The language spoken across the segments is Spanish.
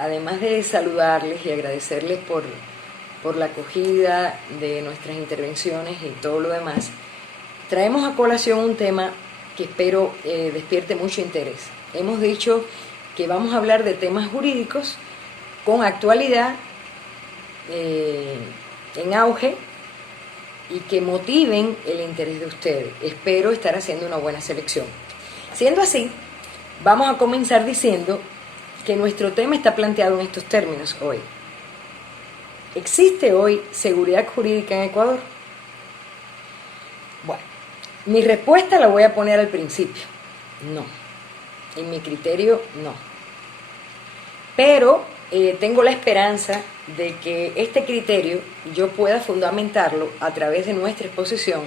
además de saludarles y agradecerles por la acogida de nuestras intervenciones y todo lo demás, traemos a colación un tema que espero despierte mucho interés. Hemos dicho que vamos a hablar de temas jurídicos con actualidad, en auge, y que motiven el interés de ustedes. Espero estar haciendo una buena selección. Siendo así, vamos a comenzar diciendo que nuestro tema está planteado en estos términos hoy. ¿Existe hoy seguridad jurídica en Ecuador? Bueno, mi respuesta la voy a poner al principio. No. En mi criterio, no. Pero tengo la esperanza de que este criterio yo pueda fundamentarlo a través de nuestra exposición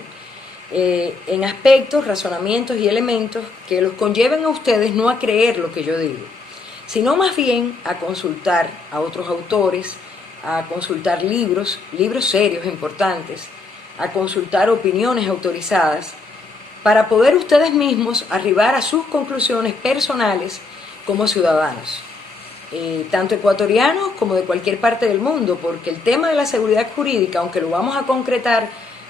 en aspectos, razonamientos y elementos que los conlleven a ustedes no a creer lo que yo digo, sino más bien a consultar a otros autores, a consultar libros serios, importantes, a consultar opiniones autorizadas, para poder ustedes mismos arribar a sus conclusiones personales como ciudadanos, tanto ecuatorianos como de cualquier parte del mundo, porque el tema de la seguridad jurídica, aunque lo vamos a concretar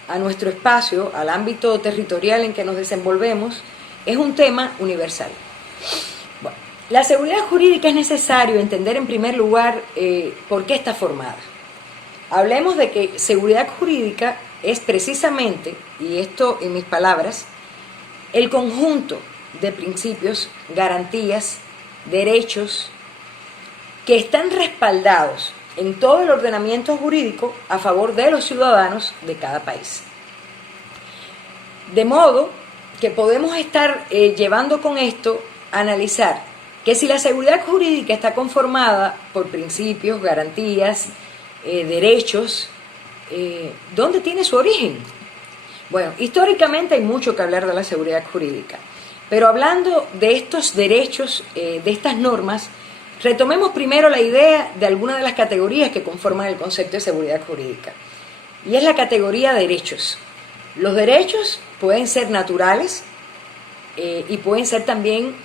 a nuestro espacio, al ámbito territorial en que nos desenvolvemos, es un tema universal. Bueno, la seguridad jurídica es necesario entender en primer lugar por qué está formada. Hablemos de que seguridad jurídica es precisamente, y esto en mis palabras, el conjunto de principios, garantías, derechos que están respaldados en todo el ordenamiento jurídico a favor de los ciudadanos de cada país. De modo que podemos estar llevando con esto a analizar que si la seguridad jurídica está conformada por principios, garantías, derechos, ¿dónde tiene su origen? Bueno, históricamente hay mucho que hablar de la seguridad jurídica, pero hablando de estos derechos, de estas normas, retomemos primero la idea de alguna de las categorías que conforman el concepto de seguridad jurídica, y es la categoría de derechos. Los derechos pueden ser naturales y pueden ser también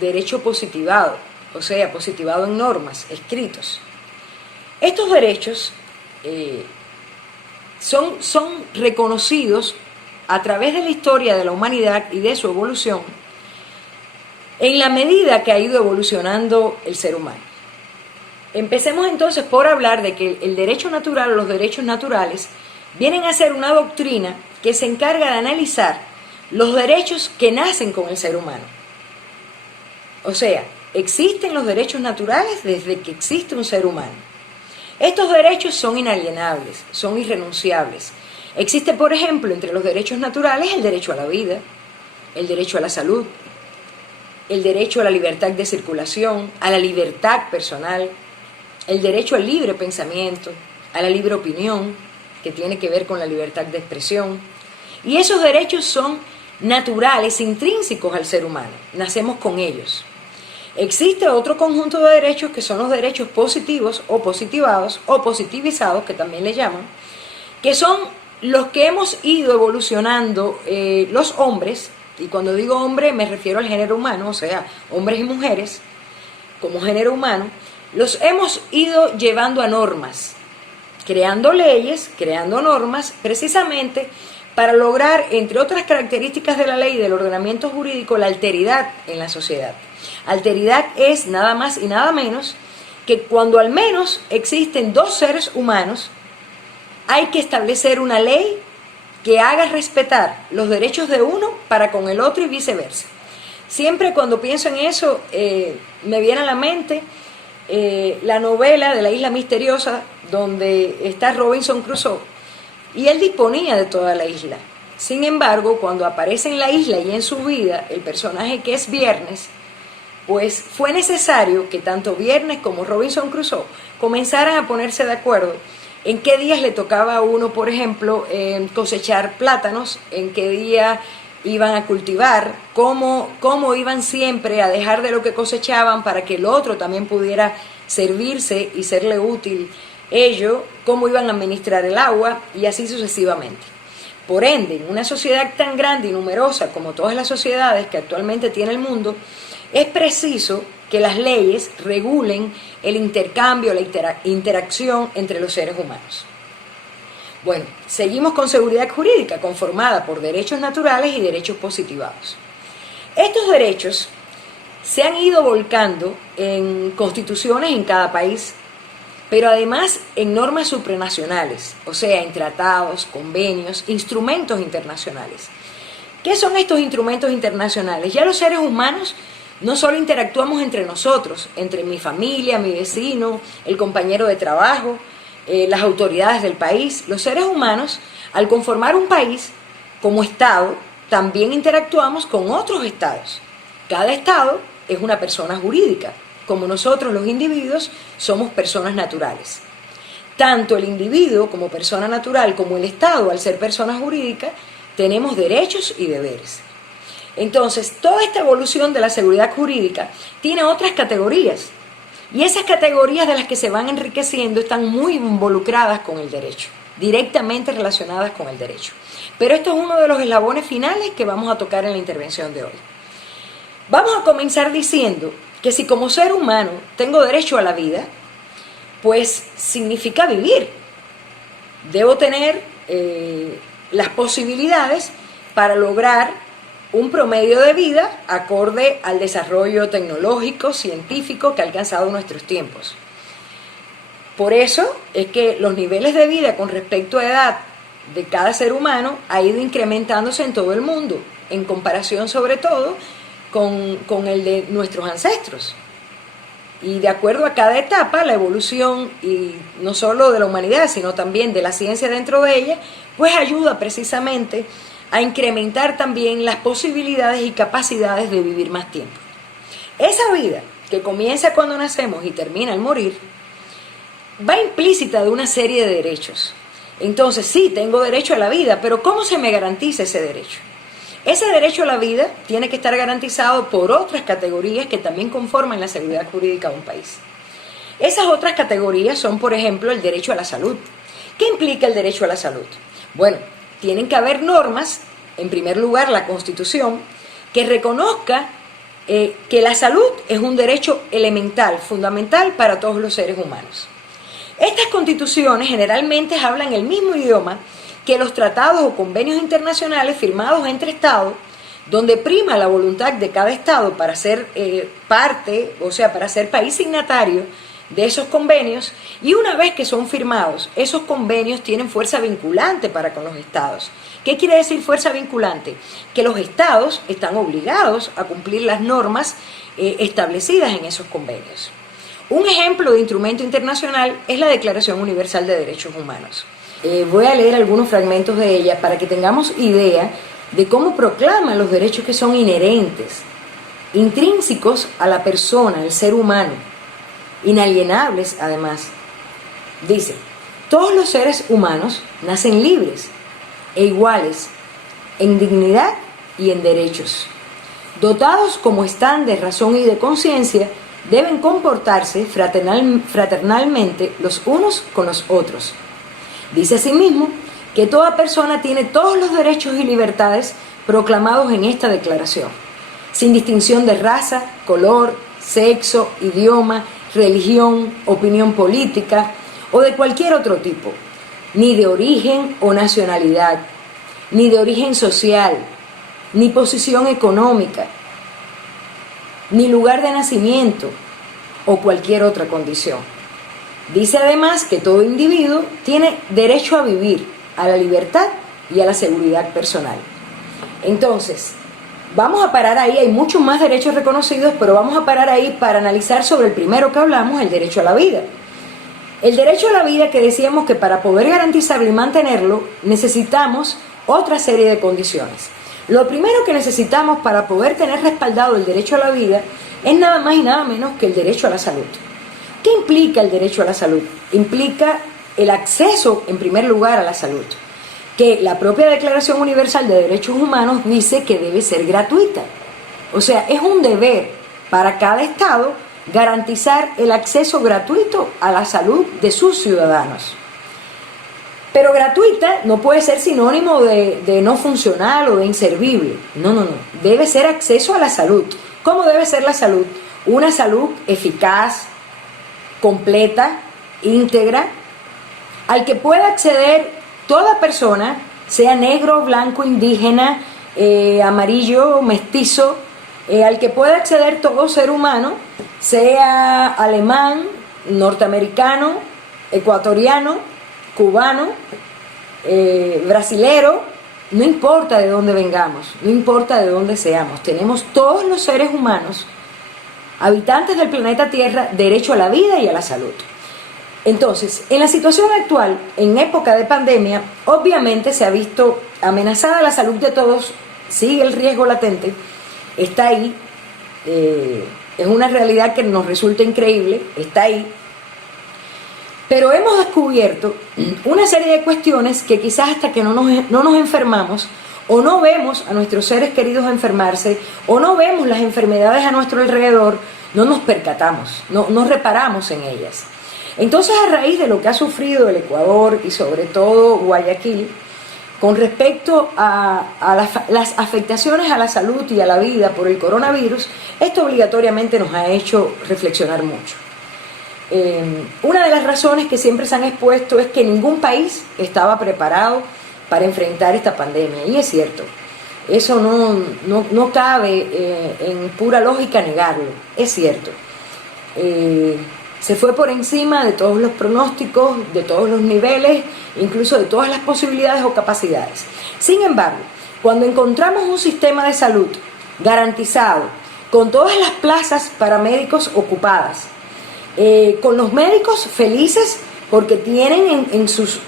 derecho positivado, o sea, positivado en normas, escritos. Estos derechos son reconocidos a través de la historia de la humanidad y de su evolución en la medida que ha ido evolucionando el ser humano. Empecemos entonces por hablar de que el derecho natural o los derechos naturales vienen a ser una doctrina que se encarga de analizar los derechos que nacen con el ser humano. O sea, existen los derechos naturales desde que existe un ser humano. Estos derechos son inalienables, son irrenunciables. Existe, por ejemplo, entre los derechos naturales el derecho a la vida, el derecho a la salud, el derecho a la libertad de circulación, a la libertad personal, el derecho al libre pensamiento, a la libre opinión, que tiene que ver con la libertad de expresión. Y esos derechos son naturales, intrínsecos al ser humano, nacemos con ellos. Existe otro conjunto de derechos que son los derechos positivos o positivados o positivizados, que también le llaman, que son los que hemos ido evolucionando los hombres, y cuando digo hombre me refiero al género humano, o sea, hombres y mujeres como género humano, los hemos ido llevando a normas, creando leyes, creando normas, precisamente para lograr, entre otras características de la ley y del ordenamiento jurídico, la alteridad en la sociedad. Alteridad es nada más y nada menos que cuando al menos existen dos seres humanos, hay que establecer una ley que haga respetar los derechos de uno para con el otro y viceversa. Siempre cuando pienso en eso, me viene a la mente la novela de la Isla Misteriosa, donde está Robinson Crusoe, y él disponía de toda la isla. Sin embargo, cuando aparece en la isla y en su vida el personaje que es Viernes, pues fue necesario que tanto Viernes como Robinson Crusoe comenzaran a ponerse de acuerdo en qué días le tocaba a uno, por ejemplo, cosechar plátanos, en qué día iban a cultivar, cómo iban siempre a dejar de lo que cosechaban para que el otro también pudiera servirse y serle útil ello, cómo iban a administrar el agua y así sucesivamente. Por ende, en una sociedad tan grande y numerosa como todas las sociedades que actualmente tiene el mundo, es preciso que las leyes regulen el intercambio, la interacción entre los seres humanos. Bueno, seguimos con seguridad jurídica, conformada por derechos naturales y derechos positivados. Estos derechos se han ido volcando en constituciones en cada país, pero además en normas supranacionales, o sea, en tratados, convenios, instrumentos internacionales. ¿Qué son estos instrumentos internacionales? Ya los seres humanos no solo interactuamos entre nosotros, entre mi familia, mi vecino, el compañero de trabajo, las autoridades del país. Los seres humanos, al conformar un país como Estado, también interactuamos con otros estados. Cada estado es una persona jurídica, como nosotros los individuos somos personas naturales. Tanto el individuo como persona natural como el Estado, al ser persona jurídica, tenemos derechos y deberes. Entonces, toda esta evolución de la seguridad jurídica tiene otras categorías, y esas categorías de las que se van enriqueciendo están muy involucradas con el derecho, directamente relacionadas con el derecho. Pero esto es uno de los eslabones finales que vamos a tocar en la intervención de hoy. Vamos a comenzar diciendo que si como ser humano tengo derecho a la vida, pues significa vivir. Debo tener las posibilidades para lograr un promedio de vida acorde al desarrollo tecnológico, científico que ha alcanzado nuestros tiempos. Por eso es que los niveles de vida con respecto a edad de cada ser humano ha ido incrementándose en todo el mundo, en comparación sobre todo con el de nuestros ancestros. Y de acuerdo a cada etapa, la evolución, y no solo de la humanidad, sino también de la ciencia dentro de ella, pues ayuda precisamente a incrementar también las posibilidades y capacidades de vivir más tiempo. Esa vida que comienza cuando nacemos y termina al morir, va implícita de una serie de derechos. Entonces, sí, tengo derecho a la vida, pero ¿cómo se me garantiza ese derecho? Ese derecho a la vida tiene que estar garantizado por otras categorías que también conforman la seguridad jurídica de un país. Esas otras categorías son, por ejemplo, el derecho a la salud. ¿Qué implica el derecho a la salud? Bueno, tienen que haber normas, en primer lugar la Constitución, que reconozca que la salud es un derecho elemental, fundamental para todos los seres humanos. Estas constituciones generalmente hablan el mismo idioma que los tratados o convenios internacionales firmados entre estados, donde prima la voluntad de cada estado para ser parte, o sea, para ser país signatario de esos convenios, y una vez que son firmados, esos convenios tienen fuerza vinculante para con los estados. ¿Qué quiere decir fuerza vinculante? Que los estados están obligados a cumplir las normas establecidas en esos convenios. Un ejemplo de instrumento internacional es la Declaración Universal de Derechos Humanos. Voy a leer algunos fragmentos de ella para que tengamos idea de cómo proclaman los derechos que son inherentes, intrínsecos a la persona, al ser humano, inalienables además. Dice: todos los seres humanos nacen libres e iguales en dignidad y en derechos. Dotados como están de razón y de conciencia, deben comportarse fraternalmente los unos con los otros. Dice asimismo que toda persona tiene todos los derechos y libertades proclamados en esta declaración, sin distinción de raza, color, sexo, idioma, religión, opinión política o de cualquier otro tipo, ni de origen o nacionalidad, ni de origen social, ni posición económica, ni lugar de nacimiento o cualquier otra condición. Dice además que todo individuo tiene derecho a vivir, a la libertad y a la seguridad personal. Entonces, vamos a parar ahí, hay muchos más derechos reconocidos, pero vamos a parar ahí para analizar sobre el primero que hablamos, el derecho a la vida. El derecho a la vida, que decíamos que para poder garantizarlo y mantenerlo, necesitamos otra serie de condiciones. Lo primero que necesitamos para poder tener respaldado el derecho a la vida es nada más y nada menos que el derecho a la salud. ¿Qué implica el derecho a la salud? Implica el acceso, en primer lugar, a la salud, que la propia Declaración Universal de Derechos Humanos dice que debe ser gratuita. O sea, es un deber para cada estado garantizar el acceso gratuito a la salud de sus ciudadanos. Pero gratuita no puede ser sinónimo de no funcional o de inservible. No. Debe ser acceso a la salud. ¿Cómo debe ser la salud? Una salud eficaz, completa, íntegra, al que pueda acceder toda persona, sea negro, blanco, indígena, amarillo, mestizo, al que pueda acceder todo ser humano, sea alemán, norteamericano, ecuatoriano, cubano, brasilero, no importa de dónde vengamos, no importa de dónde seamos, tenemos todos los seres humanos, habitantes del planeta Tierra, derecho a la vida y a la salud. Entonces, en la situación actual, en época de pandemia, obviamente se ha visto amenazada la salud de todos, sigue el riesgo latente, está ahí, es una realidad que nos resulta increíble, está ahí, pero hemos descubierto una serie de cuestiones que quizás hasta que no nos enfermamos, o no vemos a nuestros seres queridos enfermarse, o no vemos las enfermedades a nuestro alrededor, no nos percatamos, no reparamos en ellas. Entonces, a raíz de lo que ha sufrido el Ecuador y sobre todo Guayaquil, con respecto a las afectaciones a la salud y a la vida por el coronavirus, esto obligatoriamente nos ha hecho reflexionar mucho. Una de las razones que siempre se han expuesto es que ningún país estaba preparado para enfrentar esta pandemia, y es cierto, eso no cabe en pura lógica negarlo, es cierto. Se fue por encima de todos los pronósticos, de todos los niveles, incluso de todas las posibilidades o capacidades. Sin embargo, cuando encontramos un sistema de salud garantizado, con todas las plazas para médicos ocupadas, con los médicos felices porque tienen en sus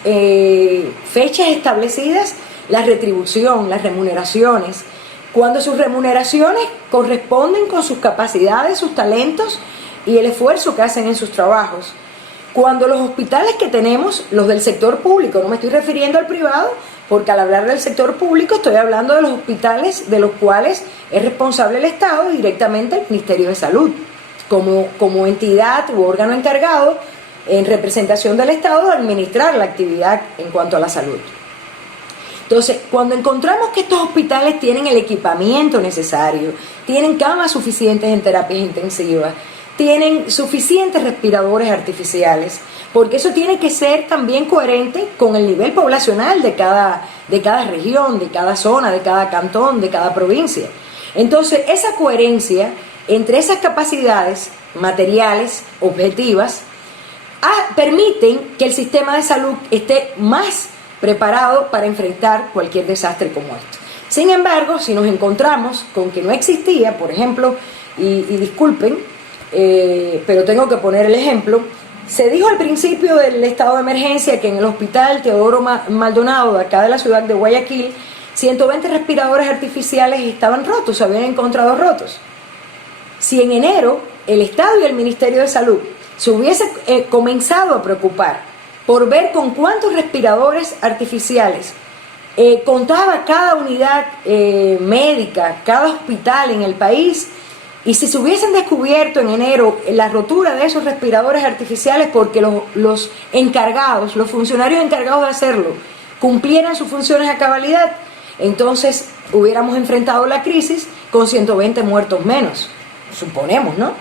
fechas establecidas la retribución, las remuneraciones, cuando sus remuneraciones corresponden con sus capacidades, sus talentos y el esfuerzo que hacen en sus trabajos. Cuando los hospitales que tenemos, los del sector público, no me estoy refiriendo al privado, porque al hablar del sector público estoy hablando de los hospitales de los cuales es responsable el Estado y directamente el Ministerio de Salud, como entidad u órgano encargado en representación del Estado de administrar la actividad en cuanto a la salud. Entonces, cuando encontramos que estos hospitales tienen el equipamiento necesario, tienen camas suficientes en terapias intensivas, tienen suficientes respiradores artificiales, porque eso tiene que ser también coherente con el nivel poblacional de cada región, de cada zona, de cada cantón, de cada provincia. Entonces, esa coherencia entre esas capacidades materiales, objetivas, permiten que el sistema de salud esté más preparado para enfrentar cualquier desastre como este. Sin embargo, si nos encontramos con que no existía, por ejemplo, y disculpen, pero tengo que poner el ejemplo, se dijo al principio del estado de emergencia que en el hospital Teodoro Maldonado, de acá de la ciudad de Guayaquil, 120 respiradores artificiales estaban rotos, se habían encontrado rotos. Si en enero el Estado y el Ministerio de Salud se hubiese comenzado a preocupar por ver con cuántos respiradores artificiales contaba cada unidad médica, cada hospital en el país, y si se hubiesen descubierto en enero la rotura de esos respiradores artificiales porque los encargados, los funcionarios encargados de hacerlo, cumplieran sus funciones a cabalidad, entonces hubiéramos enfrentado la crisis con 120 muertos menos, suponemos, ¿no?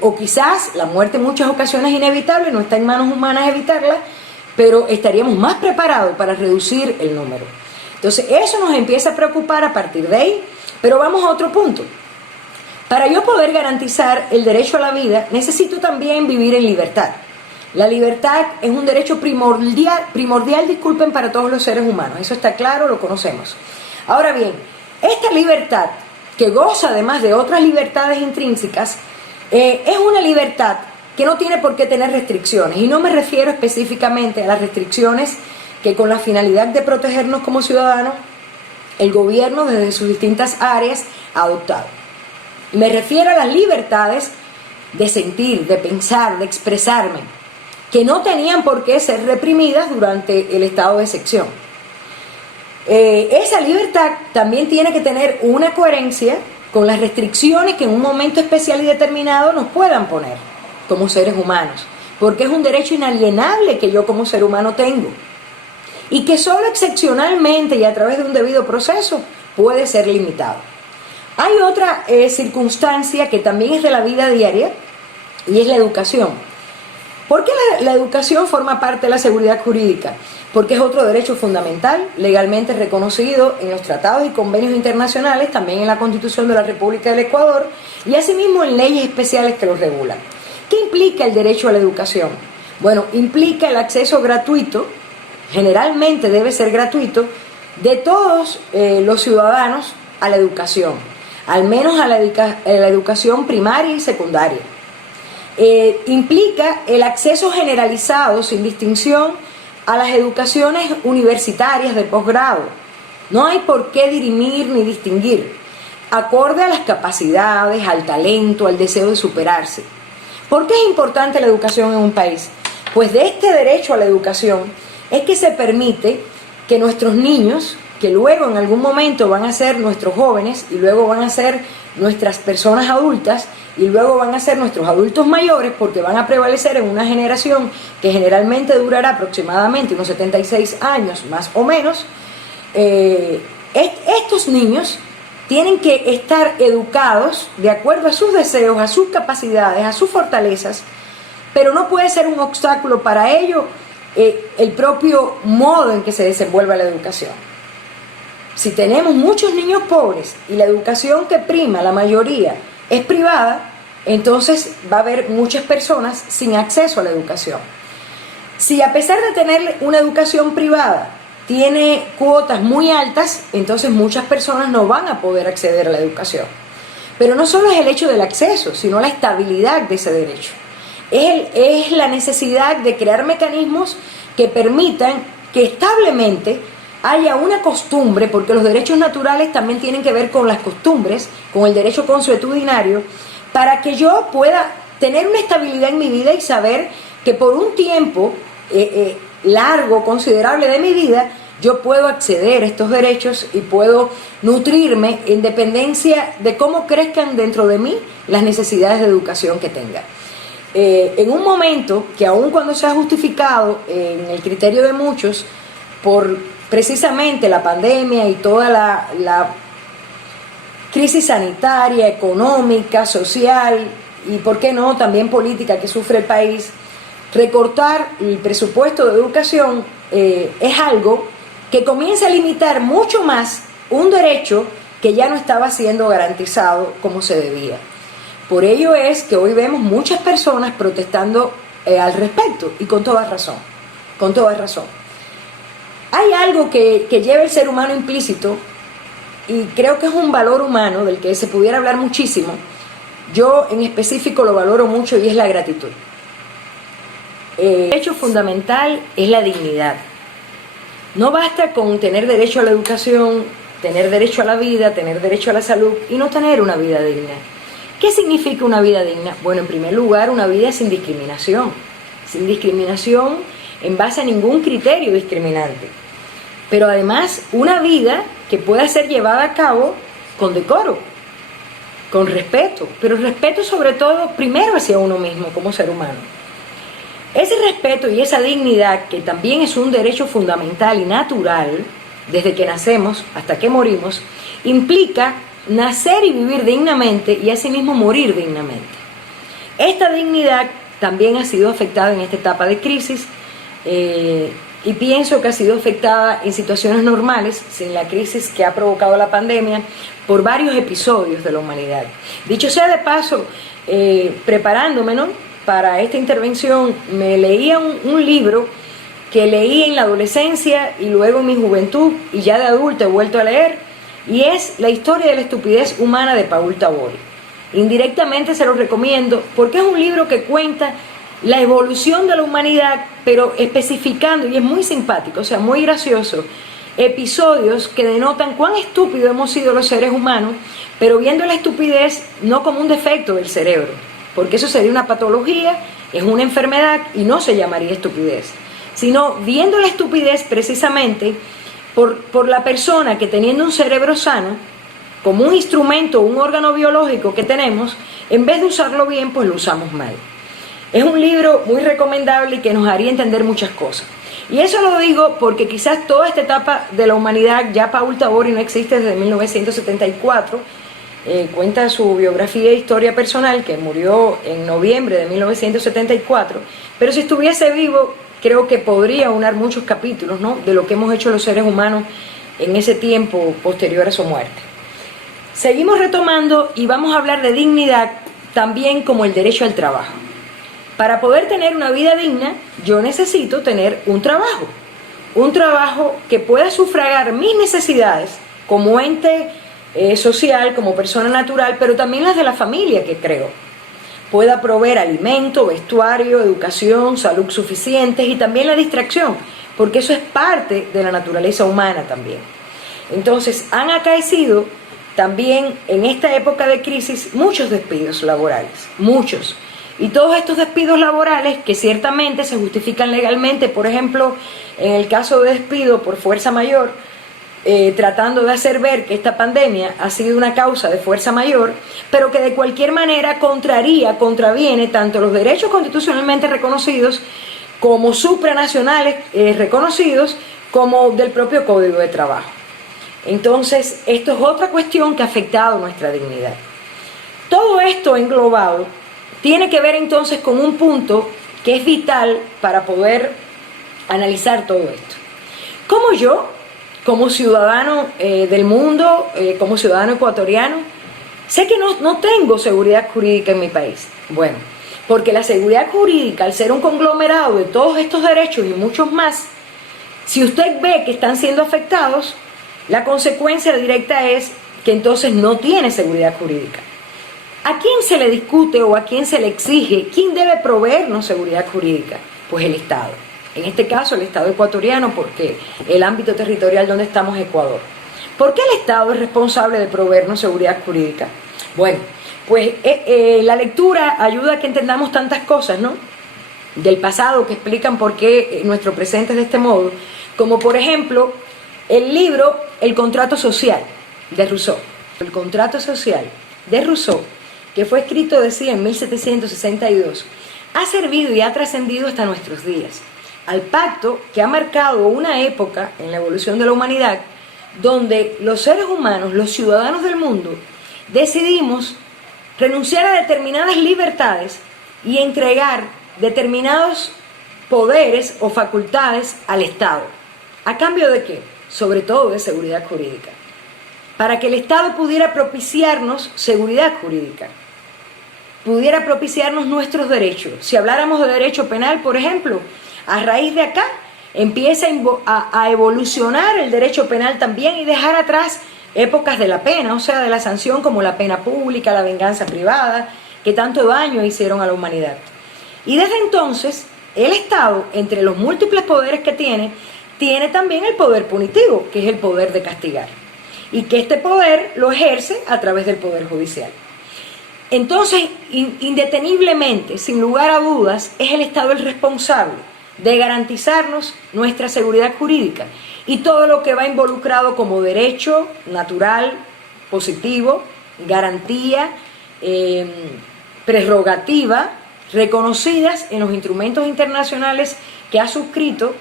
O quizás la muerte en muchas ocasiones es inevitable, no está en manos humanas evitarla, pero estaríamos más preparados para reducir el número. Entonces eso nos empieza a preocupar a partir de ahí, pero vamos a otro punto. Para yo poder garantizar el derecho a la vida, necesito también vivir en libertad. La libertad es un derecho primordial, disculpen, para todos los seres humanos, eso está claro, lo conocemos. Ahora bien, esta libertad, que goza además de otras libertades intrínsecas, es una libertad que no tiene por qué tener restricciones, y no me refiero específicamente a las restricciones que con la finalidad de protegernos como ciudadanos, el gobierno desde sus distintas áreas ha adoptado. Me refiero a las libertades de sentir, de pensar, de expresarme, que no tenían por qué ser reprimidas durante el estado de excepción. Esa libertad también tiene que tener una coherencia con las restricciones que en un momento especial y determinado nos puedan poner como seres humanos, porque es un derecho inalienable que yo como ser humano tengo y que solo excepcionalmente y a través de un debido proceso puede ser limitado. Hay otra circunstancia que también es de la vida diaria y es la educación. ¿Por qué la educación forma parte de la seguridad jurídica? Porque es otro derecho fundamental, legalmente reconocido en los tratados y convenios internacionales, también en la Constitución de la República del Ecuador y asimismo en leyes especiales que lo regulan. ¿Qué implica el derecho a la educación? Bueno, implica el acceso gratuito, generalmente debe ser gratuito, de todos los ciudadanos a la educación, al menos a la educación primaria y secundaria. Implica el acceso generalizado, sin distinción, a las educaciones universitarias de posgrado. No hay por qué dirimir ni distinguir, acorde a las capacidades, al talento, al deseo de superarse. ¿Por qué es importante la educación en un país? Pues de este derecho a la educación es que se permite que nuestros niños, que luego en algún momento van a ser nuestros jóvenes y luego van a ser nuestras personas adultas y luego van a ser nuestros adultos mayores, porque van a prevalecer en una generación que generalmente durará aproximadamente unos 76 años más o menos, estos niños tienen que estar educados de acuerdo a sus deseos, a sus capacidades, a sus fortalezas, pero no puede ser un obstáculo para ello el propio modo en que se desenvuelve la educación. Si tenemos muchos niños pobres y la educación que prima, la mayoría, es privada, entonces va a haber muchas personas sin acceso a la educación. Si a pesar de tener una educación privada tiene cuotas muy altas, entonces muchas personas no van a poder acceder a la educación. Pero no solo es el hecho del acceso, sino la estabilidad de ese derecho. Es la necesidad de crear mecanismos que permitan que establemente haya una costumbre, porque los derechos naturales también tienen que ver con las costumbres, con el derecho consuetudinario, para que yo pueda tener una estabilidad en mi vida y saber que por un tiempo largo, considerable de mi vida, yo puedo acceder a estos derechos y puedo nutrirme en dependencia de cómo crezcan dentro de mí las necesidades de educación que tenga. En un momento que aun cuando se ha justificado en el criterio de muchos por precisamente la pandemia y toda la crisis sanitaria, económica, social y, ¿por qué no?, también política que sufre el país, recortar el presupuesto de educación es algo que comienza a limitar mucho más un derecho que ya no estaba siendo garantizado como se debía. Por ello es que hoy vemos muchas personas protestando al respecto y con toda razón, con toda razón. Hay algo que lleva el ser humano implícito y creo que es un valor humano del que se pudiera hablar muchísimo. Yo en específico lo valoro mucho y es la gratitud. El derecho fundamental es la dignidad. No basta con tener derecho a la educación, tener derecho a la vida, tener derecho a la salud y no tener una vida digna. ¿Qué significa una vida digna? Bueno, en primer lugar, una vida sin discriminación en base a ningún criterio discriminante. Pero además, una vida que pueda ser llevada a cabo con decoro, con respeto, pero respeto sobre todo primero hacia uno mismo como ser humano. Ese respeto y esa dignidad, que también es un derecho fundamental y natural, desde que nacemos hasta que morimos, implica nacer y vivir dignamente y asimismo morir dignamente. Esta dignidad también ha sido afectada en esta etapa de crisis y pienso que ha sido afectada en situaciones normales, sin la crisis que ha provocado la pandemia, por varios episodios de la humanidad. Dicho sea de paso, preparándome, ¿no?, para esta intervención, me leía un libro que leí en la adolescencia y luego en mi juventud y ya de adulto he vuelto a leer, y es La historia de la estupidez humana de Paul Tabori. Indirectamente se lo recomiendo porque es un libro que cuenta la evolución de la humanidad, pero especificando, y es muy simpático, o sea, muy gracioso, episodios que denotan cuán estúpidos hemos sido los seres humanos, pero viendo la estupidez no como un defecto del cerebro, porque eso sería una patología, es una enfermedad y no se llamaría estupidez, sino viendo la estupidez precisamente por la persona que, teniendo un cerebro sano, como un instrumento, un órgano biológico que tenemos, en vez de usarlo bien, pues lo usamos mal. Es un libro muy recomendable y que nos haría entender muchas cosas. Y eso lo digo porque quizás toda esta etapa de la humanidad, ya Paul Tabori no existe desde 1974, cuenta su biografía e historia personal, que murió en noviembre de 1974, pero si estuviese vivo, creo que podría unar muchos capítulos, ¿no?, de lo que hemos hecho los seres humanos en ese tiempo posterior a su muerte. Seguimos retomando y vamos a hablar de dignidad también como el derecho al trabajo. Para poder tener una vida digna, yo necesito tener un trabajo que pueda sufragar mis necesidades como ente social, como persona natural, pero también las de la familia que creo. Pueda proveer alimento, vestuario, educación, salud suficientes y también la distracción, porque eso es parte de la naturaleza humana también. Entonces, han acaecido también en esta época de crisis muchos despidos laborales, muchos. Y todos estos despidos laborales que ciertamente se justifican legalmente, por ejemplo, en el caso de despido por fuerza mayor, tratando de hacer ver que esta pandemia ha sido una causa de fuerza mayor, pero que de cualquier manera contraviene tanto los derechos constitucionalmente reconocidos como supranacionales reconocidos, como del propio Código de Trabajo. Entonces, esto es otra cuestión que ha afectado nuestra dignidad. Todo esto englobado tiene que ver entonces con un punto que es vital para poder analizar todo esto. ¿Cómo yo, como ciudadano del mundo, como ciudadano ecuatoriano, sé que no tengo seguridad jurídica en mi país? Bueno, porque la seguridad jurídica, al ser un conglomerado de todos estos derechos y muchos más, si usted ve que están siendo afectados, la consecuencia directa es que entonces no tiene seguridad jurídica. ¿A quién se le discute o a quién se le exige? ¿Quién debe proveernos seguridad jurídica? Pues el Estado. En este caso el Estado ecuatoriano, porque el ámbito territorial donde estamos es Ecuador. ¿Por qué el Estado es responsable de proveernos seguridad jurídica? Bueno, pues la lectura ayuda a que entendamos tantas cosas, ¿no?, del pasado que explican por qué nuestro presente es de este modo, como por ejemplo el libro El contrato social de Rousseau. El contrato social de Rousseau, que fue escrito, decía, en 1762, ha servido y ha trascendido hasta nuestros días, al pacto que ha marcado una época en la evolución de la humanidad, donde los seres humanos, los ciudadanos del mundo, decidimos renunciar a determinadas libertades y entregar determinados poderes o facultades al Estado. ¿A cambio de qué? Sobre todo de seguridad jurídica. Para que el Estado pudiera propiciarnos seguridad jurídica, pudiera propiciarnos nuestros derechos. Si habláramos de derecho penal, por ejemplo, a raíz de acá empieza a evolucionar el derecho penal también y dejar atrás épocas de la pena, o sea, de la sanción, como la pena pública, la venganza privada, que tanto daño hicieron a la humanidad. Y desde entonces, el Estado, entre los múltiples poderes que tiene también el poder punitivo, que es el poder de castigar, y que este poder lo ejerce a través del Poder Judicial. Entonces, indeteniblemente, sin lugar a dudas, es el Estado el responsable de garantizarnos nuestra seguridad jurídica y todo lo que va involucrado como derecho natural, positivo, garantía, prerrogativa, reconocidas en los instrumentos internacionales que ha suscrito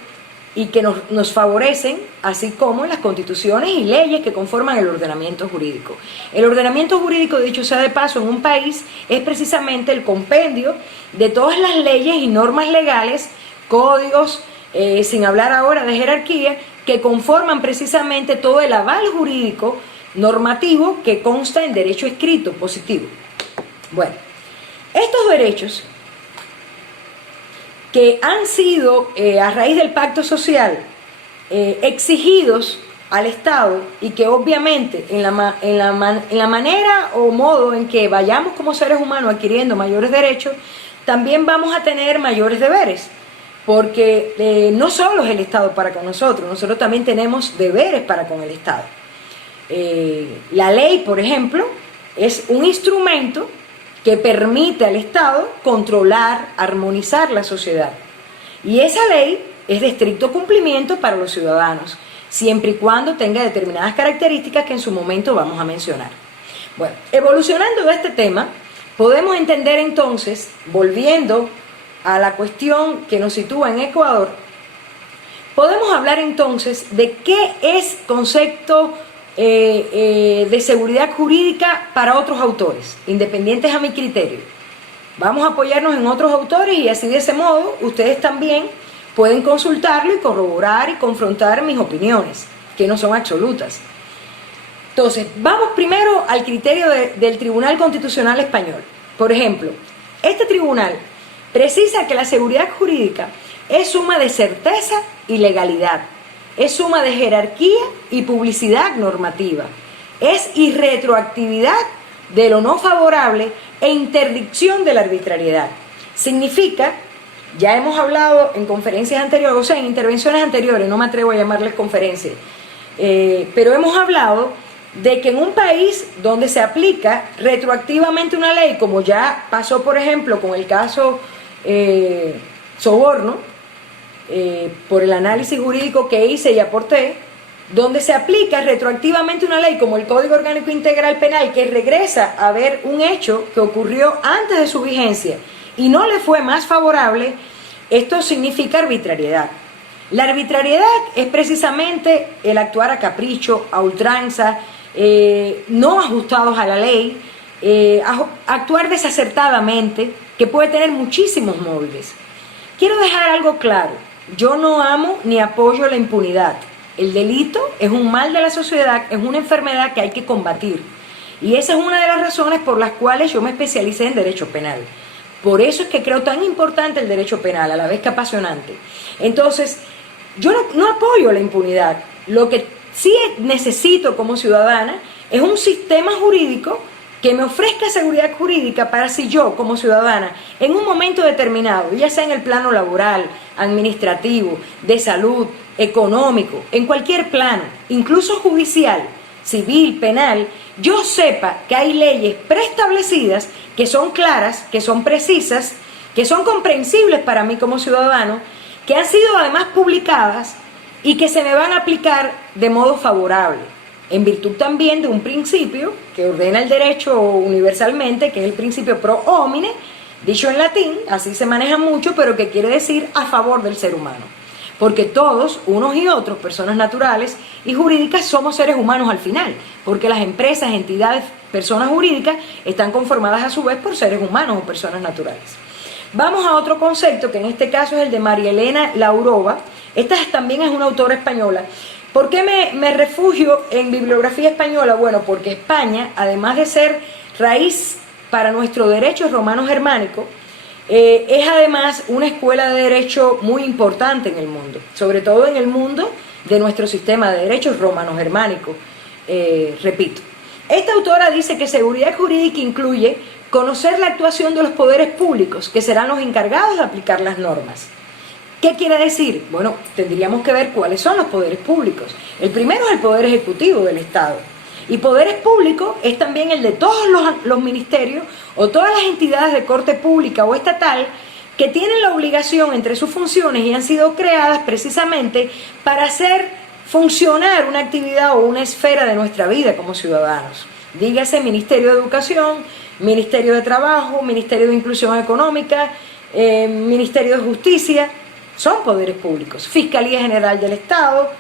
y que nos favorecen, así como en las constituciones y leyes que conforman el ordenamiento jurídico. El ordenamiento jurídico, dicho sea de paso, en un país es precisamente el compendio de todas las leyes y normas legales, códigos, sin hablar ahora de jerarquía, que conforman precisamente todo el aval jurídico normativo que consta en derecho escrito positivo. Bueno, estos derechos que han sido, a raíz del pacto social, exigidos al Estado, y que obviamente en la manera o modo en que vayamos como seres humanos adquiriendo mayores derechos, también vamos a tener mayores deberes, porque no solo es el Estado para con nosotros también tenemos deberes para con el Estado. La ley, por ejemplo, es un instrumento que permite al Estado controlar, armonizar la sociedad. Y esa ley es de estricto cumplimiento para los ciudadanos, siempre y cuando tenga determinadas características que en su momento vamos a mencionar. Bueno, evolucionando de este tema, podemos entender entonces, volviendo a la cuestión que nos sitúa en Ecuador, podemos hablar entonces de qué es concepto de seguridad jurídica para otros autores, independientes a mi criterio. Vamos a apoyarnos en otros autores y así de ese modo ustedes también pueden consultarlo y corroborar y confrontar mis opiniones, que no son absolutas. Entonces, vamos primero al criterio del Tribunal Constitucional Español. Por ejemplo, este tribunal precisa que la seguridad jurídica es suma de certeza y legalidad, es suma de jerarquía y publicidad normativa, es irretroactividad de lo no favorable e interdicción de la arbitrariedad. Significa, ya hemos hablado en conferencias anteriores, o sea, en intervenciones anteriores, no me atrevo a llamarles conferencias, pero hemos hablado de que en un país donde se aplica retroactivamente una ley, como ya pasó por ejemplo con el caso Soborno, por el análisis jurídico que hice y aporté, donde se aplica retroactivamente una ley como el Código Orgánico Integral Penal, que regresa a ver un hecho que ocurrió antes de su vigencia y no le fue más favorable, esto significa arbitrariedad. La arbitrariedad es precisamente el actuar a capricho, a ultranza, no ajustados a la ley, actuar desacertadamente, que puede tener muchísimos móviles. Quiero dejar algo claro, yo no amo ni apoyo la impunidad. El delito es un mal de la sociedad, es una enfermedad que hay que combatir. Y esa es una de las razones por las cuales yo me especialicé en derecho penal. Por eso es que creo tan importante el derecho penal, a la vez que apasionante. Entonces, yo no apoyo la impunidad. Lo que sí necesito como ciudadana es un sistema jurídico que me ofrezca seguridad jurídica para si yo, como ciudadana, en un momento determinado, ya sea en el plano laboral, administrativo, de salud, económico, en cualquier plano, incluso judicial, civil, penal, yo sepa que hay leyes preestablecidas que son claras, que son precisas, que son comprensibles para mí como ciudadano, que han sido además publicadas y que se me van a aplicar de modo favorable, en virtud también de un principio que ordena el derecho universalmente, que es el principio pro homine, dicho en latín, así se maneja mucho, pero que quiere decir a favor del ser humano. Porque todos, unos y otros, personas naturales y jurídicas, somos seres humanos al final, porque las empresas, entidades, personas jurídicas están conformadas a su vez por seres humanos o personas naturales. Vamos a otro concepto, que en este caso es el de María Elena Laurova. Esta también es una autora española. ¿Por qué me refugio en bibliografía española? Bueno, porque España, además de ser raíz para nuestro derecho romano-germánico, es además una escuela de derecho muy importante en el mundo, sobre todo en el mundo de nuestro sistema de derechos romano-germánico, repito. Esta autora dice que seguridad jurídica incluye conocer la actuación de los poderes públicos, que serán los encargados de aplicar las normas. ¿Qué quiere decir? Bueno, tendríamos que ver cuáles son los poderes públicos. El primero es el poder ejecutivo del Estado. Y poderes públicos es también el de todos los ministerios o todas las entidades de corte pública o estatal que tienen la obligación entre sus funciones y han sido creadas precisamente para hacer funcionar una actividad o una esfera de nuestra vida como ciudadanos. Dígase Ministerio de Educación, Ministerio de Trabajo, Ministerio de Inclusión Económica, Ministerio de Justicia, son poderes públicos. Fiscalía General del Estado,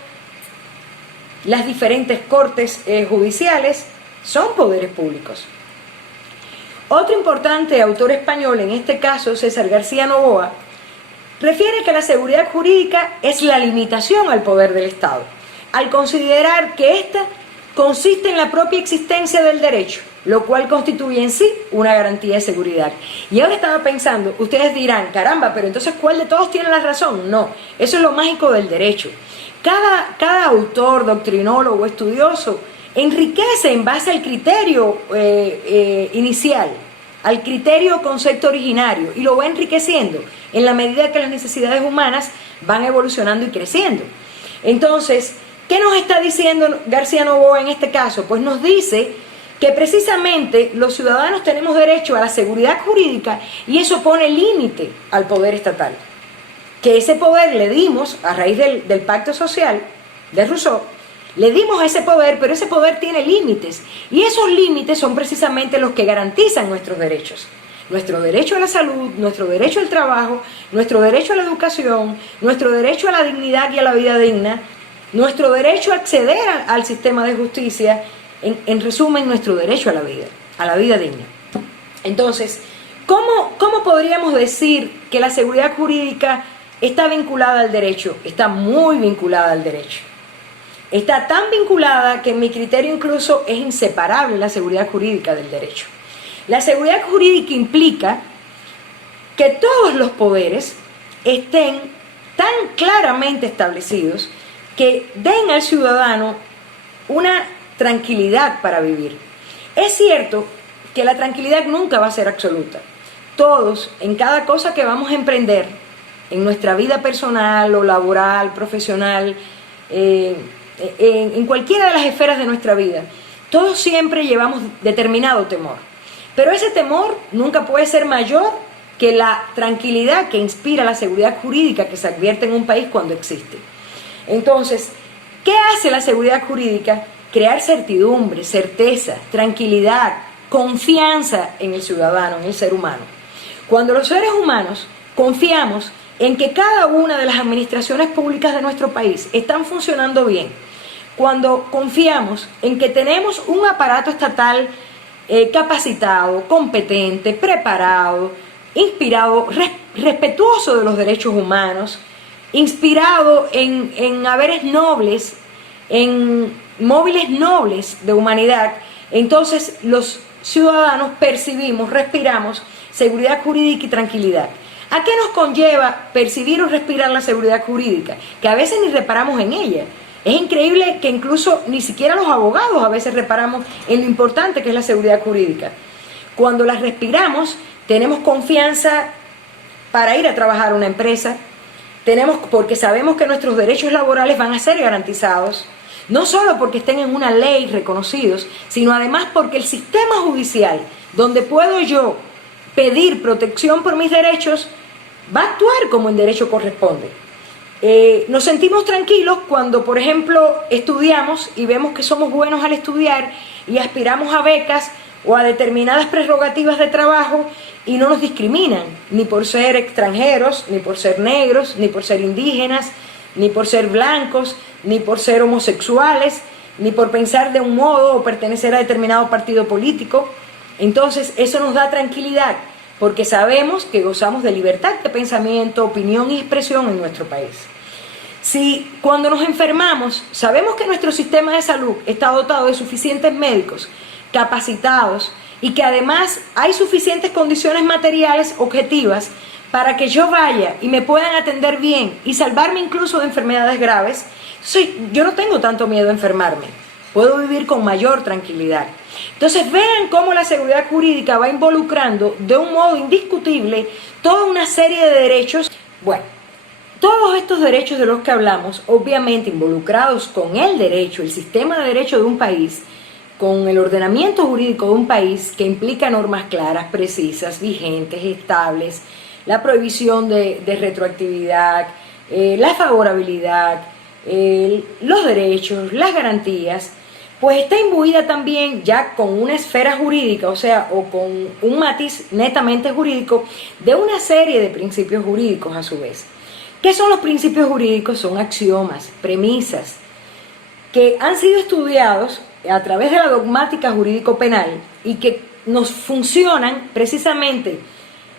las diferentes cortes judiciales, son poderes públicos. Otro importante autor español, en este caso César García Novoa, refiere que la seguridad jurídica es la limitación al poder del Estado, al considerar que ésta consiste en la propia existencia del derecho, lo cual constituye en sí una garantía de seguridad. Y ahora estaba pensando, ustedes dirán, caramba, pero entonces ¿cuál de todos tiene la razón? No, eso es lo mágico del derecho. Cada autor, doctrinólogo, estudioso, enriquece en base al criterio inicial, al criterio concepto originario, y lo va enriqueciendo en la medida que las necesidades humanas van evolucionando y creciendo. Entonces, ¿qué nos está diciendo García Novoa en este caso? Pues nos dice que precisamente los ciudadanos tenemos derecho a la seguridad jurídica y eso pone límite al poder estatal. Que ese poder le dimos a raíz del pacto social de Rousseau, le dimos ese poder, pero ese poder tiene límites y esos límites son precisamente los que garantizan nuestros derechos. Nuestro derecho a la salud, nuestro derecho al trabajo, nuestro derecho a la educación, nuestro derecho a la dignidad y a la vida digna, nuestro derecho a acceder al sistema de justicia, en resumen, nuestro derecho a la vida digna. Entonces, ¿cómo podríamos decir que la seguridad jurídica está vinculada al derecho? Está muy vinculada al derecho. Está tan vinculada que en mi criterio incluso es inseparable la seguridad jurídica del derecho. La seguridad jurídica implica que todos los poderes estén tan claramente establecidos que den al ciudadano una tranquilidad para vivir. Es cierto que la tranquilidad nunca va a ser absoluta. Todos, en cada cosa que vamos a emprender, en nuestra vida personal o laboral, profesional, en cualquiera de las esferas de nuestra vida, todos siempre llevamos determinado temor. Pero ese temor nunca puede ser mayor que la tranquilidad que inspira la seguridad jurídica que se advierte en un país cuando existe. Entonces, ¿qué hace la seguridad jurídica? Crear certidumbre, certeza, tranquilidad, confianza en el ciudadano, en el ser humano. Cuando los seres humanos confiamos en que cada una de las administraciones públicas de nuestro país están funcionando bien, cuando confiamos en que tenemos un aparato estatal capacitado, competente, preparado, inspirado, respetuoso de los derechos humanos, inspirado en haberes nobles, en móviles nobles de humanidad, entonces los ciudadanos percibimos, respiramos seguridad jurídica y tranquilidad. ¿A qué nos conlleva percibir o respirar la seguridad jurídica? Que a veces ni reparamos en ella. Es increíble que incluso ni siquiera los abogados a veces reparamos en lo importante que es la seguridad jurídica. Cuando la respiramos, tenemos confianza para ir a trabajar a una empresa, porque sabemos que nuestros derechos laborales van a ser garantizados, no solo porque estén en una ley reconocidos, sino además porque el sistema judicial, donde puedo yo pedir protección por mis derechos, va a actuar como el derecho corresponde. Nos sentimos tranquilos cuando, por ejemplo, estudiamos y vemos que somos buenos al estudiar y aspiramos a becas o a determinadas prerrogativas de trabajo y no nos discriminan, ni por ser extranjeros, ni por ser negros, ni por ser indígenas, ni por ser blancos, ni por ser homosexuales, ni por pensar de un modo o pertenecer a determinado partido político. Entonces eso nos da tranquilidad porque sabemos que gozamos de libertad de pensamiento, opinión y expresión en nuestro país. Si cuando nos enfermamos sabemos que nuestro sistema de salud está dotado de suficientes médicos capacitados y que además hay suficientes condiciones materiales objetivas para que yo vaya y me puedan atender bien y salvarme incluso de enfermedades graves, yo no tengo tanto miedo a enfermarme, puedo vivir con mayor tranquilidad. Entonces vean cómo la seguridad jurídica va involucrando de un modo indiscutible toda una serie de derechos. Bueno, todos estos derechos de los que hablamos, obviamente involucrados con el derecho, el sistema de derecho de un país, con el ordenamiento jurídico de un país que implica normas claras, precisas, vigentes, estables, la prohibición de retroactividad, la favorabilidad, los derechos, las garantías, pues está imbuida también ya con una esfera jurídica, o con un matiz netamente jurídico de una serie de principios jurídicos a su vez. ¿Qué son los principios jurídicos? Son axiomas, premisas, que han sido estudiados a través de la dogmática jurídico-penal y que nos funcionan precisamente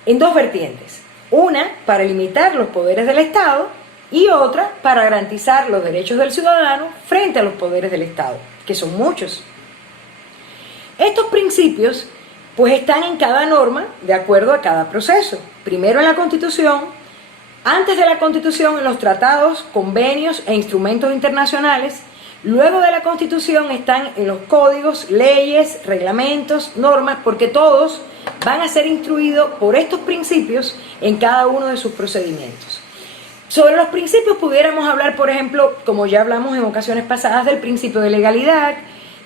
en dos vertientes. Una, para limitar los poderes del Estado y otra, para garantizar los derechos del ciudadano frente a los poderes del Estado, que son muchos. Estos principios pues están en cada norma de acuerdo a cada proceso. Primero en la Constitución, antes de la Constitución en los tratados, convenios e instrumentos internacionales. Luego de la Constitución están en los códigos, leyes, reglamentos, normas, porque todos van a ser instruidos por estos principios en cada uno de sus procedimientos. Sobre los principios pudiéramos hablar, por ejemplo, como ya hablamos en ocasiones pasadas, del principio de legalidad,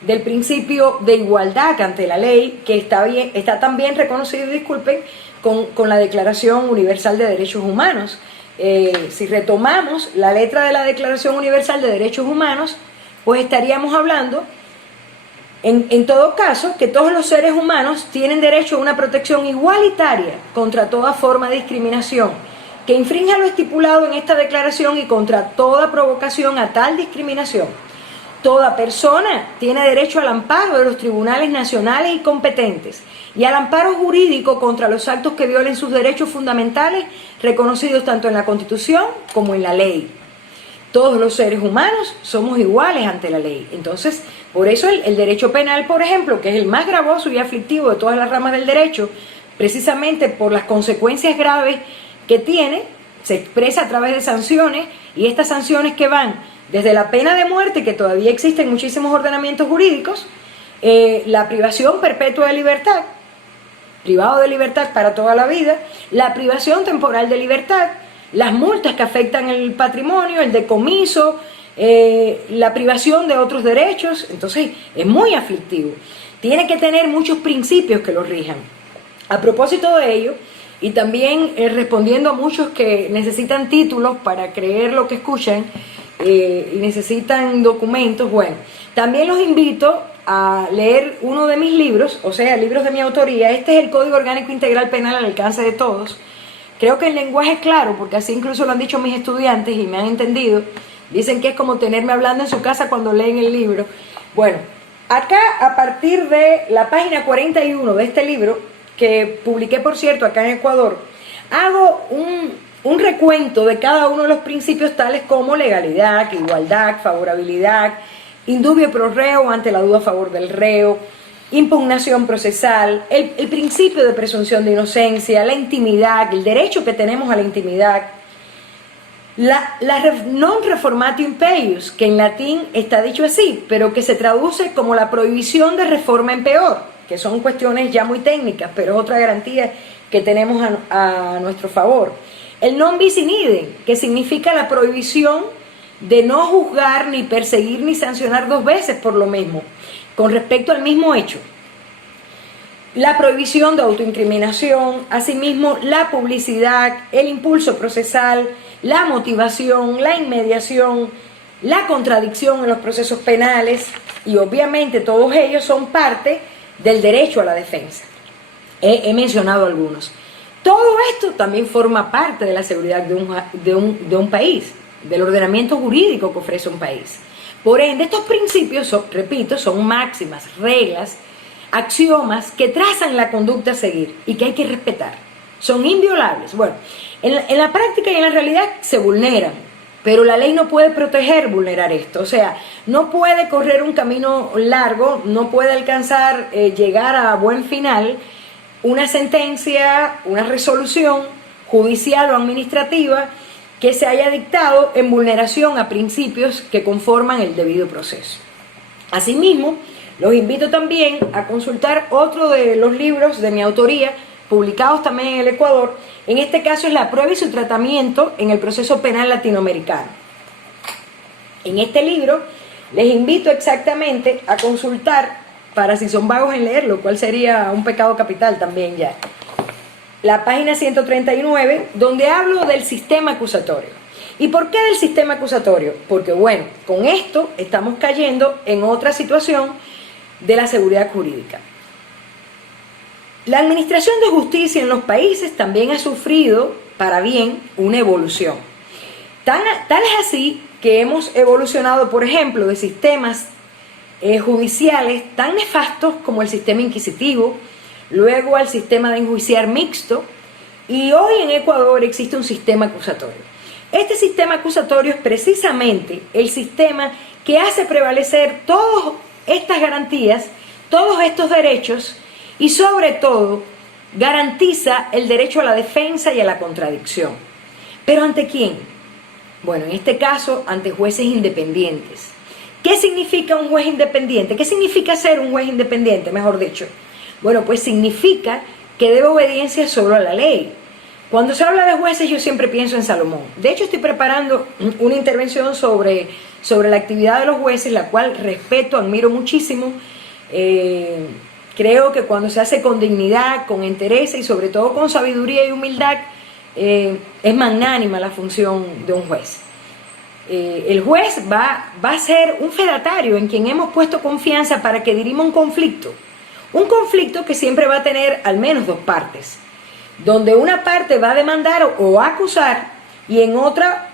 del principio de igualdad ante la ley, que está también reconocido, disculpen, con la Declaración Universal de Derechos Humanos. Si retomamos la letra de la Declaración Universal de Derechos Humanos, pues estaríamos hablando, en todo caso, que todos los seres humanos tienen derecho a una protección igualitaria contra toda forma de discriminación, que infrinja lo estipulado en esta declaración y contra toda provocación a tal discriminación. Toda persona tiene derecho al amparo de los tribunales nacionales y competentes y al amparo jurídico contra los actos que violen sus derechos fundamentales reconocidos tanto en la Constitución como en la ley. Todos los seres humanos somos iguales ante la ley. Entonces, por eso el derecho penal, por ejemplo, que es el más gravoso y aflictivo de todas las ramas del derecho, precisamente por las consecuencias graves que tiene, se expresa a través de sanciones, y estas sanciones que van desde la pena de muerte, que todavía existe en muchísimos ordenamientos jurídicos, la privación perpetua de libertad, privado de libertad para toda la vida, la privación temporal de libertad, las multas que afectan el patrimonio, el decomiso, la privación de otros derechos. Entonces es muy aflictivo. Tiene que tener muchos principios que lo rijan. A propósito de ello, y también respondiendo a muchos que necesitan títulos para creer lo que escuchan y necesitan documentos, bueno, también los invito a leer uno de mis libros, o sea, libros de mi autoría. Este es el Código Orgánico Integral Penal al alcance de todos. Creo que el lenguaje es claro, porque así incluso lo han dicho mis estudiantes y me han entendido. Dicen que es como tenerme hablando en su casa cuando leen el libro. Bueno, acá a partir de la página 41 de este libro, que publiqué por cierto acá en Ecuador, hago un recuento de cada uno de los principios tales como legalidad, igualdad, favorabilidad, indubio pro reo ante la duda a favor del reo, impugnación procesal, el principio de presunción de inocencia, la intimidad, el derecho que tenemos a la intimidad, la non reformatio impeius, que en latín está dicho así, pero que se traduce como la prohibición de reforma en peor, que son cuestiones ya muy técnicas, pero es otra garantía que tenemos a nuestro favor. El non bis in idem, que significa la prohibición de no juzgar, ni perseguir, ni sancionar dos veces por lo mismo, con respecto al mismo hecho. La prohibición de autoincriminación, asimismo la publicidad, el impulso procesal, la motivación, la inmediación, la contradicción en los procesos penales, y obviamente todos ellos son parte del derecho a la defensa. He mencionado algunos. Todo esto también forma parte de la seguridad de un país, del ordenamiento jurídico que ofrece un país. Por ende, estos principios, repito, son máximas, reglas, axiomas que trazan la conducta a seguir y que hay que respetar. Son inviolables. Bueno, en la práctica y en la realidad se vulneran, pero la ley no puede proteger vulnerar esto. O sea, no puede correr un camino largo, no puede alcanzar, llegar a buen final una sentencia, una resolución judicial o administrativa que se haya dictado en vulneración a principios que conforman el debido proceso. Asimismo, los invito también a consultar otro de los libros de mi autoría, publicados también en el Ecuador. En este caso es La prueba y su tratamiento en el proceso penal latinoamericano. En este libro les invito exactamente a consultar, para si son vagos en leerlo, cuál sería un pecado capital también ya, la página 139, donde hablo del sistema acusatorio. ¿Y por qué del sistema acusatorio? Porque bueno, con esto estamos cayendo en otra situación de la seguridad jurídica. La administración de justicia en los países también ha sufrido, para bien, una evolución. Tal es así que hemos evolucionado, por ejemplo, de sistemas judiciales tan nefastos como el sistema inquisitivo, luego al sistema de enjuiciar mixto, y hoy en Ecuador existe un sistema acusatorio. Este sistema acusatorio es precisamente el sistema que hace prevalecer todas estas garantías, todos estos derechos, y sobre todo garantiza el derecho a la defensa y a la contradicción. ¿Pero ante quién? Bueno, en este caso, ante jueces independientes. ¿Qué significa un juez independiente? ¿Qué significa ser un juez independiente, mejor dicho? Bueno, pues significa que debe obediencia solo a la ley. Cuando se habla de jueces, yo siempre pienso en Salomón. De hecho, estoy preparando una intervención sobre la actividad de los jueces, la cual respeto, admiro muchísimo. Creo que cuando se hace con dignidad, con entereza y sobre todo con sabiduría y humildad, es magnánima la función de un juez. El juez va a ser un fedatario en quien hemos puesto confianza para que dirima un conflicto que siempre va a tener al menos dos partes. donde una parte va a demandar o a acusar y en otra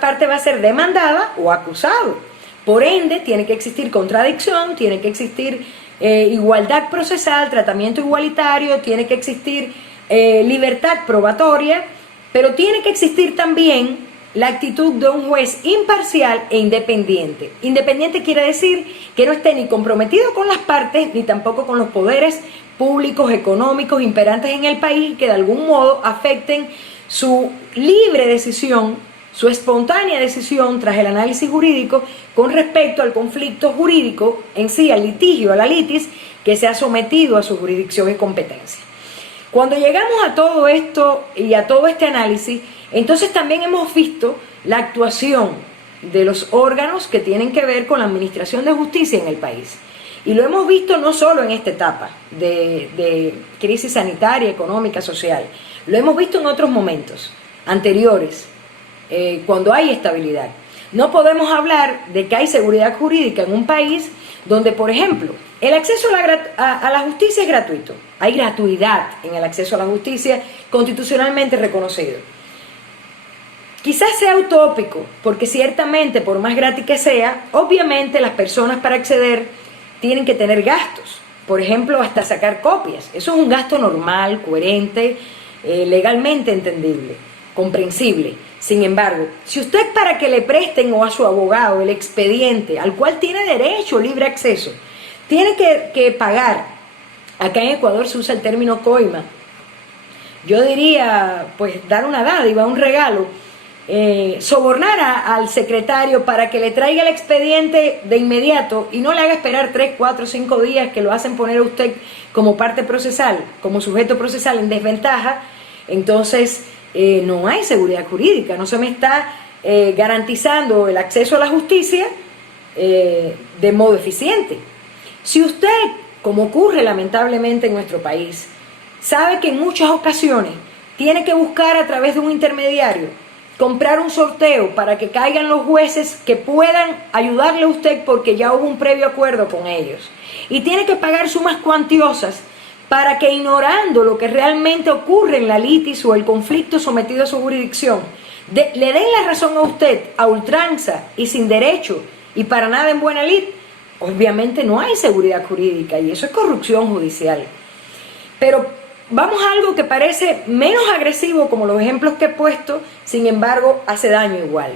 parte va a ser demandada o acusado. Por ende, tiene que existir contradicción, tiene que existir igualdad procesal, tratamiento igualitario, tiene que existir libertad probatoria, pero tiene que existir también la actitud de un juez imparcial e independiente. Independiente quiere decir que no esté ni comprometido con las partes, ni tampoco con los poderes públicos, económicos, imperantes en el país, que de algún modo afecten su libre decisión, su espontánea decisión tras el análisis jurídico con respecto al conflicto jurídico en sí, al litigio, a la litis, que se ha sometido a su jurisdicción y competencia. Cuando llegamos a todo esto y a todo este análisis, entonces también hemos visto la actuación de los órganos que tienen que ver con la administración de justicia en el país. Y lo hemos visto no solo en esta etapa de crisis sanitaria, económica, social, lo hemos visto en otros momentos anteriores, cuando hay estabilidad. No podemos hablar de que hay seguridad jurídica en un país donde, por ejemplo, el acceso a la justicia es gratuito. Hay gratuidad en el acceso a la justicia constitucionalmente reconocido. Quizás sea utópico, porque ciertamente, por más gratis que sea, obviamente las personas para acceder tienen que tener gastos. Por ejemplo, hasta sacar copias. Eso es un gasto normal, coherente, legalmente entendible, comprensible. Sin embargo, si usted, para que le presten o a su abogado el expediente al cual tiene derecho, libre acceso, tiene que pagar, acá en Ecuador se usa el término coima, yo diría, pues dar una dádiva, un regalo, sobornar al secretario para que le traiga el expediente de inmediato y no le haga esperar 3, 4, 5 días, que lo hacen poner a usted como parte procesal, como sujeto procesal en desventaja. Entonces no hay seguridad jurídica, no se me está garantizando el acceso a la justicia de modo eficiente. Si usted, como ocurre lamentablemente en nuestro país, sabe que en muchas ocasiones tiene que buscar a través de un intermediario, comprar un sorteo para que caigan los jueces que puedan ayudarle a usted porque ya hubo un previo acuerdo con ellos, y tiene que pagar sumas cuantiosas para que, ignorando lo que realmente ocurre en la litis o el conflicto sometido a su jurisdicción, le den la razón a usted a ultranza y sin derecho y para nada en buena lid, obviamente no hay seguridad jurídica y eso es corrupción judicial. Pero vamos a algo que parece menos agresivo, como los ejemplos que he puesto, sin embargo hace daño igual.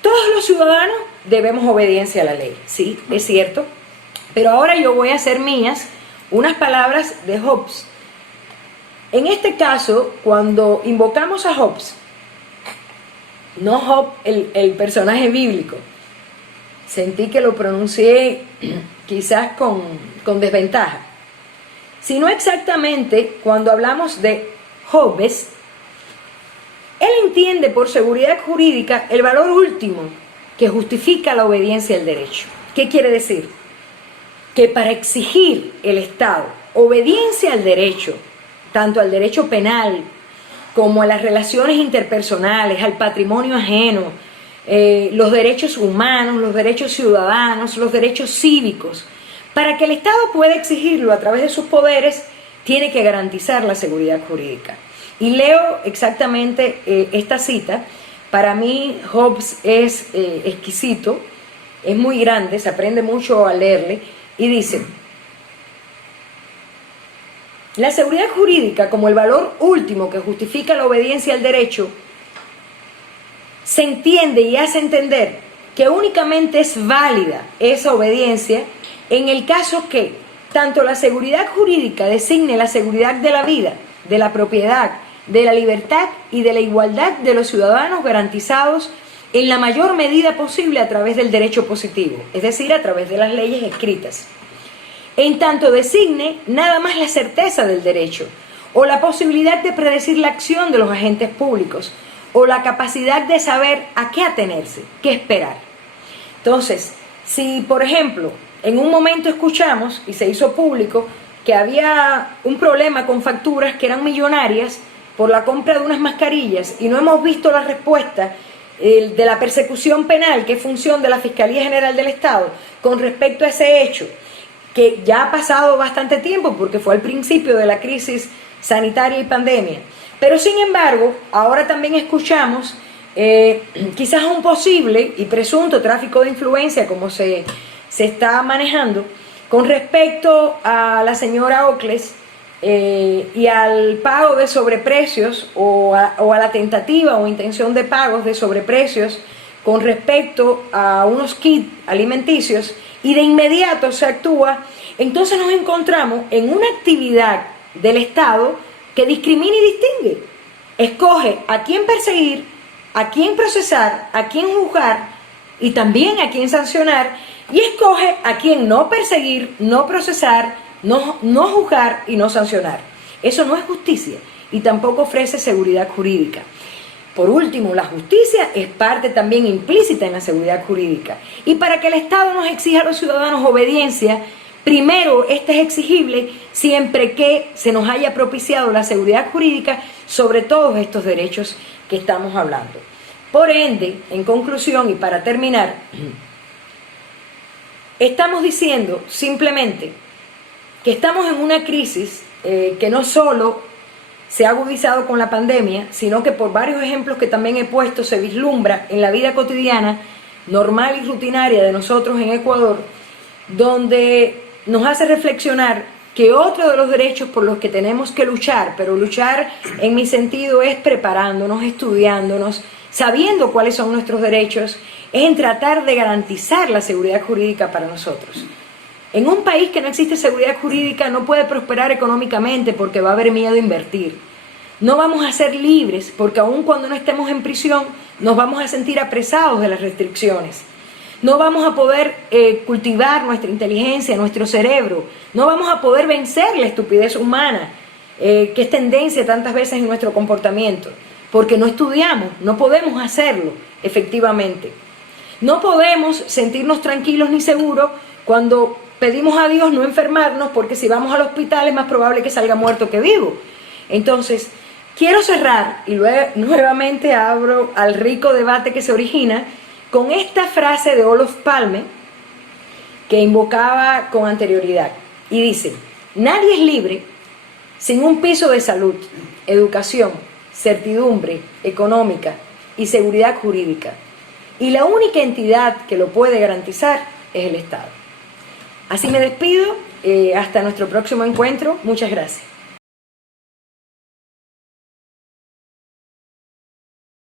Todos los ciudadanos debemos obediencia a la ley, sí, es cierto, pero ahora yo voy a hacer mías unas palabras de Hobbes. En este caso, cuando invocamos a Hobbes, no Hobbes el personaje bíblico, sentí que lo pronuncié quizás con desventaja, sino exactamente cuando hablamos de Hobbes, él entiende por seguridad jurídica el valor último que justifica la obediencia al derecho. ¿Qué quiere decir? Que para exigir el Estado obediencia al derecho, tanto al derecho penal como a las relaciones interpersonales, al patrimonio ajeno, los derechos humanos, los derechos ciudadanos, los derechos cívicos, para que el Estado pueda exigirlo a través de sus poderes, tiene que garantizar la seguridad jurídica. Y leo exactamente esta cita. Para mí Hobbes es exquisito, es muy grande, se aprende mucho a leerle, y dice: la seguridad jurídica, como el valor último que justifica la obediencia al derecho, se entiende y hace entender que únicamente es válida esa obediencia en el caso que tanto la seguridad jurídica designe la seguridad de la vida, de la propiedad, de la libertad y de la igualdad de los ciudadanos garantizados en la mayor medida posible a través del derecho positivo, es decir, a través de las leyes escritas. En tanto designe nada más la certeza del derecho, o la posibilidad de predecir la acción de los agentes públicos, o la capacidad de saber a qué atenerse, qué esperar. Entonces, si por ejemplo, en un momento escuchamos, y se hizo público, que había un problema con facturas que eran millonarias por la compra de unas mascarillas, y no hemos visto la respuesta de la persecución penal, que es función de la Fiscalía General del Estado, con respecto a ese hecho, que ya ha pasado bastante tiempo porque fue al principio de la crisis sanitaria y pandemia. Pero sin embargo, ahora también escuchamos quizás un posible y presunto tráfico de influencia, como se está manejando, con respecto a la señora Ockles y al pago de sobreprecios o a la tentativa o intención de pagos de sobreprecios con respecto a unos kits alimenticios, y de inmediato se actúa. Entonces nos encontramos en una actividad del Estado que discrimina y distingue. Escoge a quién perseguir, a quién procesar, a quién juzgar y también a quién sancionar, y escoge a quién no perseguir, no procesar, no juzgar y no sancionar. Eso no es justicia y tampoco ofrece seguridad jurídica. Por último, la justicia es parte también implícita en la seguridad jurídica. Y para que el Estado nos exija a los ciudadanos obediencia, primero, esta es exigible siempre que se nos haya propiciado la seguridad jurídica sobre todos estos derechos que estamos hablando. Por ende, en conclusión y para terminar, estamos diciendo simplemente que estamos en una crisis que no solo se ha agudizado con la pandemia, sino que por varios ejemplos que también he puesto se vislumbra en la vida cotidiana, normal y rutinaria de nosotros en Ecuador, donde nos hace reflexionar que otro de los derechos por los que tenemos que luchar, pero luchar en mi sentido es preparándonos, estudiándonos, sabiendo cuáles son nuestros derechos, es en tratar de garantizar la seguridad jurídica para nosotros. En un país que no existe seguridad jurídica no puede prosperar económicamente porque va a haber miedo a invertir. No vamos a ser libres porque aun cuando no estemos en prisión nos vamos a sentir apresados de las restricciones. No vamos a poder cultivar nuestra inteligencia, nuestro cerebro. No vamos a poder vencer la estupidez humana, que es tendencia tantas veces en nuestro comportamiento, porque no estudiamos, no podemos hacerlo efectivamente. No podemos sentirnos tranquilos ni seguros cuando pedimos a Dios no enfermarnos, porque si vamos al hospital es más probable que salga muerto que vivo. Entonces, quiero cerrar y luego nuevamente abro al rico debate que se origina con esta frase de Olof Palme que invocaba con anterioridad y dice: nadie es libre sin un piso de salud, educación, certidumbre económica y seguridad jurídica, y la única entidad que lo puede garantizar es el Estado. Así me despido, hasta nuestro próximo encuentro. Muchas gracias.